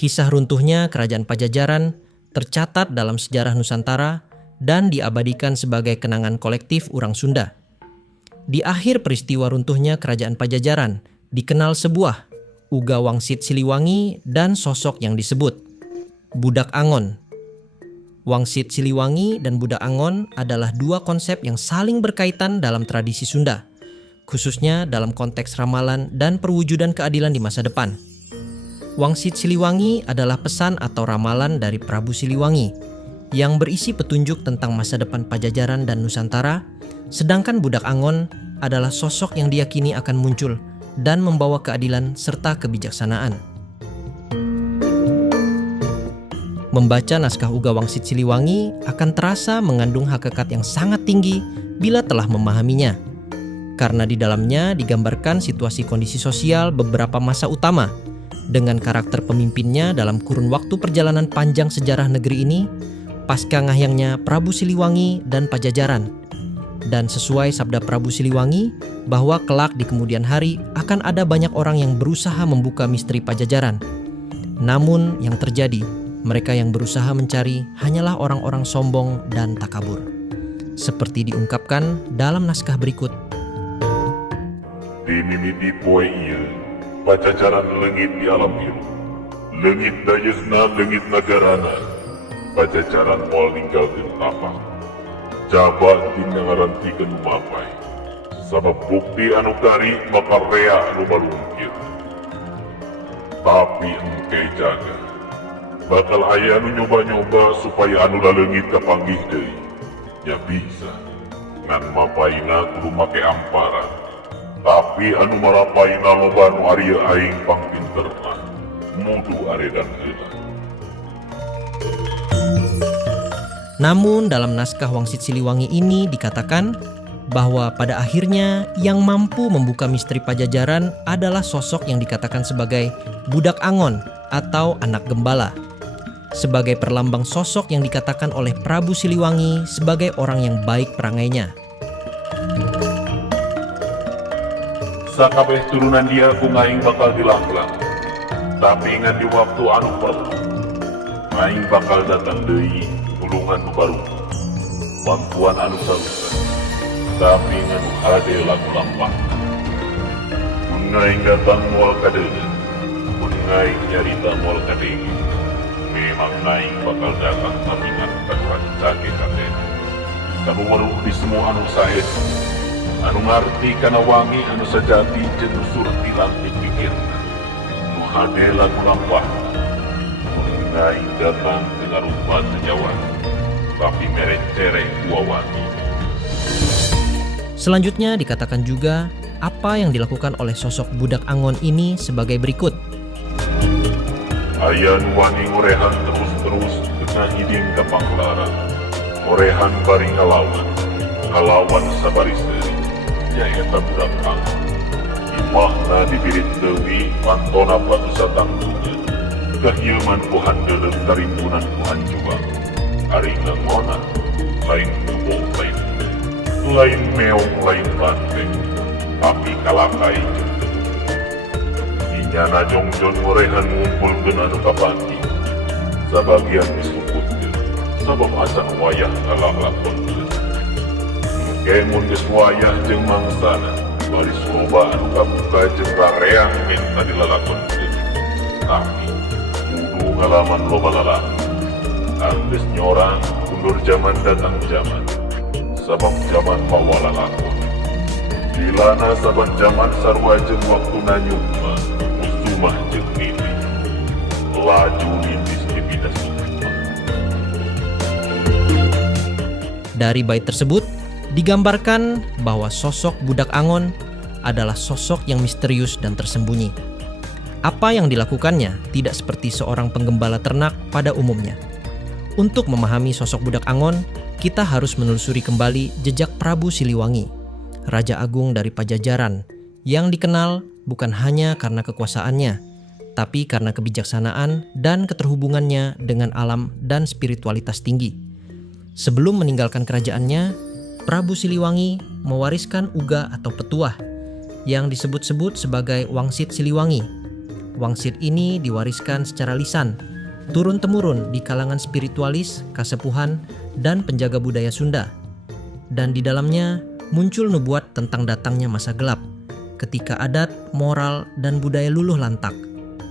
Kisah runtuhnya kerajaan Pajajaran tercatat dalam sejarah Nusantara dan diabadikan sebagai kenangan kolektif orang Sunda. Di akhir peristiwa runtuhnya kerajaan Pajajaran, dikenal sebuah uga Wangsit Siliwangi dan sosok yang disebut Budak Angon. Wangsit Siliwangi dan Budak Angon adalah dua konsep yang saling berkaitan dalam tradisi Sunda, khususnya dalam konteks ramalan dan perwujudan keadilan di masa depan. Wangsit Siliwangi adalah pesan atau ramalan dari Prabu Siliwangi yang berisi petunjuk tentang masa depan Pajajaran dan Nusantara, sedangkan Budak Angon adalah sosok yang diyakini akan muncul dan membawa keadilan serta kebijaksanaan. Membaca naskah Uga Wangsit Siliwangi akan terasa mengandung hakikat yang sangat tinggi bila telah memahaminya, karena di dalamnya digambarkan situasi kondisi sosial beberapa masa utama dengan karakter pemimpinnya dalam kurun waktu perjalanan panjang sejarah negeri ini pasca ngahyangnya Prabu Siliwangi dan Pajajaran. Dan sesuai sabda Prabu Siliwangi bahwa kelak di kemudian hari akan ada banyak orang yang berusaha membuka misteri Pajajaran. Namun yang terjadi, mereka yang berusaha mencari hanyalah orang-orang sombong dan takabur. Seperti diungkapkan dalam naskah berikut. Di mimiti poe ieu, Pajajaran leungit di alam biru. Leungit dayeusna leungit nagarana. Pajajaran moal ninggalkeun tapak. Jabat dinangarantikeun mapai. Sabab bukti anu kari maka rea anu balungkir. Tapi engke jaga. Bakal aya anu nyoba-nyoba supaya anu laleungit kapanggih deui. Ya bisa. Ngan mapaina kudu make ampara. Tapi anu marapaina loba anu arieu aing pangpinterna. Mudu aredan heula. Namun dalam naskah Wangsit Siliwangi ini dikatakan bahwa pada akhirnya yang mampu membuka misteri Pajajaran adalah sosok yang dikatakan sebagai Budak Angon atau anak gembala, sebagai perlambang sosok yang dikatakan oleh Prabu Siliwangi sebagai orang yang baik perangainya. Sakabeh turunan dia ku aing bakal dilanglang. Tapi ingat di waktu anu perlu. Aing bakal datang deui tulungan nu baru. Bantuan anu sarusan. Tapi nganu hade lagu lampah. Mengaing datang moal kadeungeun. Mengaing nyarita moal kadenge. Memang aing bakal datang tapi ngan kaduan cake kadenge. Kamu meruh di semua anu sahed. Anu ngarti kana wangi anu sajati jeung surti lantik pikirna. Nu hade lagu lampah. Mengaing datang dengan rupa sejawan. Tapi merek-cerek dua wangi. Selanjutnya dikatakan juga apa yang dilakukan oleh sosok Budak Angon ini sebagai berikut. Ayan wani ngorehan terus-terus kena hiding ka panglara. Ngorehan bari ngalawan sabari seuri. Nyaeta Budak Angon. Imahna dibirit deui pantona patusa tangtungeun. Kahilman ku handeuleuh tarimpunan ku hanjuang. Ari ngona lain kubong lain meong lain banteng, tapi kalakai jenteng. Inyana jongjon ngorehan ngumpulkeun anu kapati. Sabagian disukutkeun, sabab asa wayah ngalakon-lakon. Engke mun geus wayah jeung mangsana, bari loba anu kabuka jeung rareang minta dilalakonkeun. Tapi kudu ngalaman loba lalaki. Anggeus nyorang undur zaman datang zaman. Sabab zaman bawa lalakon. Dilana saban zaman sarua jeung waktuna nyukma, musumah jeung niti. Laju lintis dipidas sukma. Dari bait tersebut digambarkan bahwa sosok Budak Angon adalah sosok yang misterius dan tersembunyi. Apa yang dilakukannya tidak seperti seorang penggembala ternak pada umumnya. Untuk memahami sosok Budak Angon, kita harus menelusuri kembali jejak Prabu Siliwangi, Raja Agung dari Pajajaran, yang dikenal bukan hanya karena kekuasaannya, tapi karena kebijaksanaan dan keterhubungannya dengan alam dan spiritualitas tinggi. Sebelum meninggalkan kerajaannya, Prabu Siliwangi mewariskan uga atau petuah yang disebut-sebut sebagai Wangsit Siliwangi Wangsit ini diwariskan secara lisan, turun-temurun di kalangan spiritualis, kasepuhan, dan penjaga budaya Sunda. Dan di dalamnya muncul nubuat tentang datangnya masa gelap, ketika adat, moral, dan budaya luluh lantak.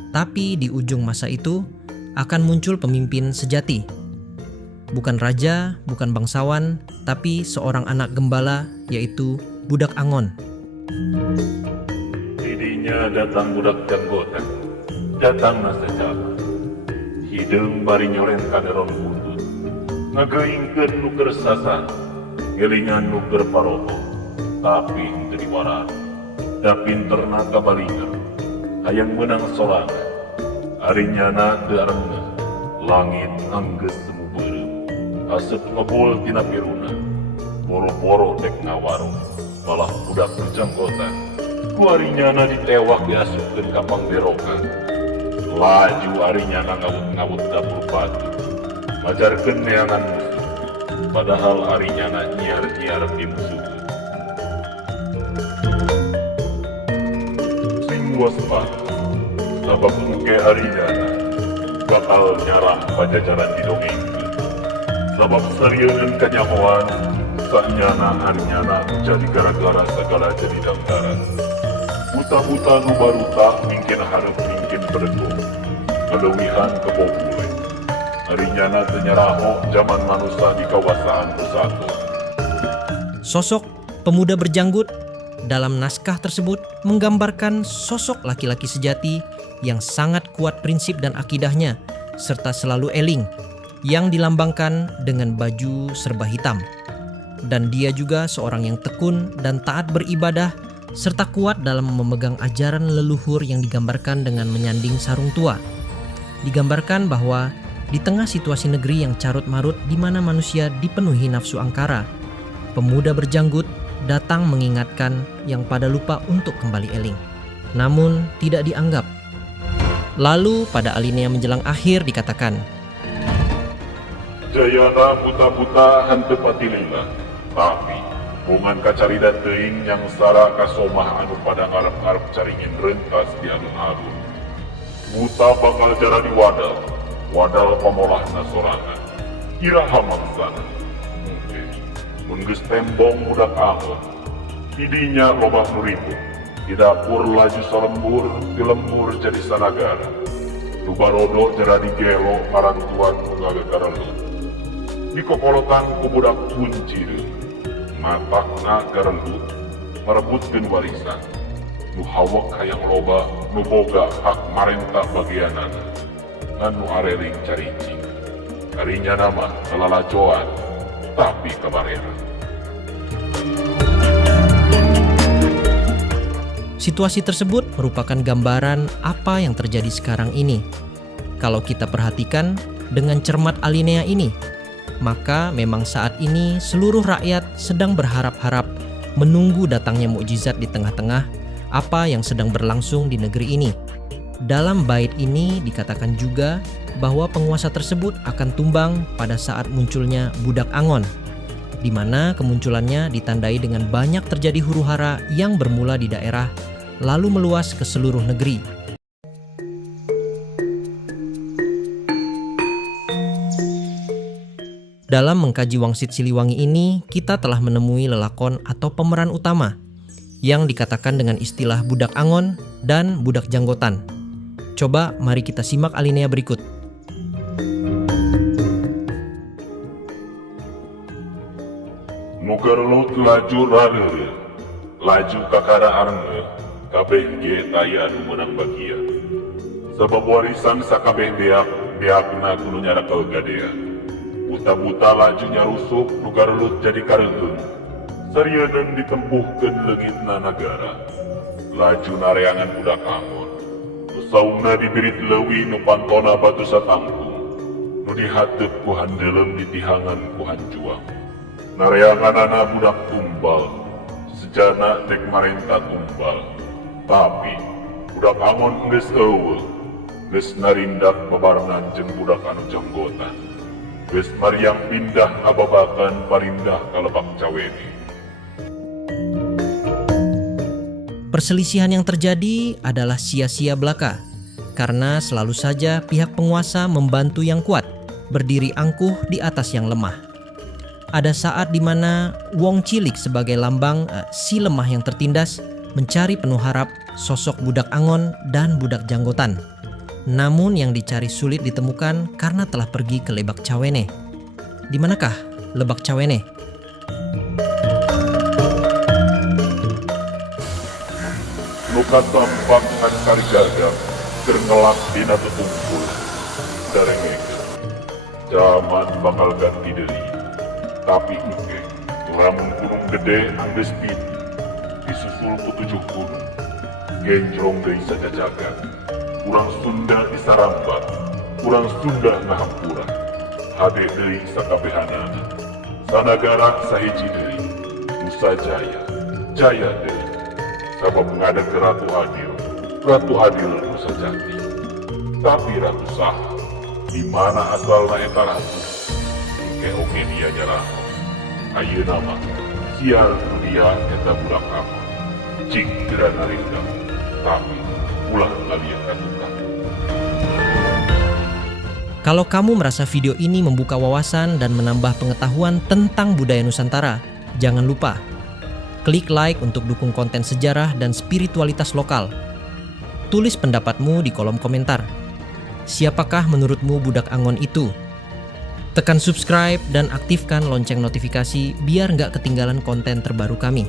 Tapi di ujung masa itu akan muncul pemimpin sejati. Bukan raja, bukan bangsawan, tapi seorang anak gembala, yaitu Budak Angon. Didinya datang budak janggotan, datangna secara. Hidung bari nyoren kaderon buntut, ngageingkeun nu keur sasan, ngelingan nu keur paroho, tapi henteu diwaran. Da pinterna kabalingan, hayang menang sorangan. Arinyana teu arengngeun, langit anggeus semu beureum, asep ngebul tina piruna, boro-boro dek ngawaro, malah budak nu janggotan. Ku arinyana ditewak diasupkeun ka pangberokan. Laju arinyana ngawut-ngawut dapur batu, ngajarkeun neangan musuh, padahal arinyana nyiar-nyiar di musuh. Sing waspada, sabab engke arinyana bakal nyarah pajajaran didongengkeun. Sabab sarieun kanyahoan, sanyana arinyana jadi gara-gara segala jadi dangdaran. Buta-buta nu baruta mungkin harap mungkin berdua, kelewihan kebobule. Arinyana tenyaraho zaman manusia di kawasan bersatu. Sosok pemuda berjanggut dalam naskah tersebut menggambarkan sosok laki-laki sejati yang sangat kuat prinsip dan akidahnya, serta selalu eling, yang dilambangkan dengan baju serba hitam. Dan dia juga seorang yang tekun dan taat beribadah, serta kuat dalam memegang ajaran leluhur yang digambarkan dengan menyanding sarung tua. Digambarkan bahwa di tengah situasi negeri yang carut-marut di mana manusia dipenuhi nafsu angkara, pemuda berjanggut datang mengingatkan yang pada lupa untuk kembali eling. Namun tidak dianggap. Lalu pada alinea menjelang akhir dikatakan, Jayana buta-buta henteu patilila, tapi bungan kacarida teuing yang sara kasomah anu pada ngarep-ngarep caringin rentas di alun-alun. Buta bakal jara di wadal pamolahna sorangan. Iraha mangsana. Mungkin mun geus tembong budak Angon, didinya loba nu ribut. Di dapur laju salembur, di lembur jadi sanagara. Nu barodo jara digelo marantuan nu ngagekarelut. Di kokolotan ku budak kuncir, matakna garelut, merebutkeun warisan. Nu hawek hayang loba, nu boga hak marentah bagianana, ngan nu arering caricing. Arinyana mah kalalacoan, tapi kabarera. situasi tersebut merupakan gambaran apa yang terjadi sekarang ini. Kalau kita perhatikan dengan cermat alinea ini, maka memang saat ini seluruh rakyat sedang berharap-harap menunggu datangnya mukjizat di tengah-tengah apa yang sedang berlangsung di negeri ini. Dalam bait ini dikatakan juga bahwa penguasa tersebut akan tumbang pada saat munculnya budak Angon, di mana kemunculannya ditandai dengan banyak terjadi huru-hara yang bermula di daerah lalu meluas ke seluruh negeri. Dalam mengkaji Wangsit Siliwangi ini, kita telah menemui lelakon atau pemeran utama yang dikatakan dengan istilah budak Angon dan budak janggotan. Coba mari kita simak alinea berikut. Nugerlut laju raneureuh, laju kakara arneureuh, kabeh ge taya nu meunang bagia. Sabab warisan sakabeh beakna kudu nyarakel gadea. Buta-buta laju nyarusup nugarlut jadi kareungeun. Sarieun ditempuhkeun leungitna nagara. Laju nareangan budak Angon. Nu saungna dibirit leuwih nu pantona batu satanggung. Nu dihateup ku handeulem ditihangan ku hanjuang. Nareanganana budak tumbal, sejana dek marenta tumbal. Tapi budak Angon geus eueuh, geus narindak bebarengan jeung budak anu janggotan. Geus mariang pindah ababakan parindah ka Lebak Caweni. Perselisihan yang terjadi adalah sia-sia belaka. karena selalu saja pihak penguasa membantu yang kuat, berdiri angkuh di atas yang lemah. Ada saat di mana Wong Cilik sebagai lambang si lemah yang tertindas mencari penuh harap sosok budak Angon dan budak Janggotan. Namun yang dicari sulit ditemukan karena telah pergi ke Lebak Cawene. Di manakah Lebak Cawene? Luka tampak ngan kali gagal, gerngelak dina tutungkul. Darengek, zaman bakal ganti diri. Tapi engke, lamun gunung gede angges pit, disusul ku 7 gunung. Genjrong deui sajajagan, urang Sunda disarambat, urang Sunda ngahampura. Hade deui sakabehanana, sanagara sahiji deui, Nusa Jaya, Jaya deui. Sabab ngada ke Ratu Adil Nusa Jati. Tapi Ratu saha, di mana asalna eta ratu? Engke oge dia nyerah. Ayeuna mah siar dia eta budak Angon. Cik geura naringda, tapi ulah ngalieu katukang. Kalau kamu merasa video ini membuka wawasan dan menambah pengetahuan tentang budaya Nusantara, jangan lupa klik like untuk dukung konten sejarah dan spiritualitas lokal. Tulis pendapatmu di kolom komentar. Siapakah menurutmu budak Angon itu? Tekan subscribe dan aktifkan lonceng notifikasi biar nggak ketinggalan konten terbaru kami.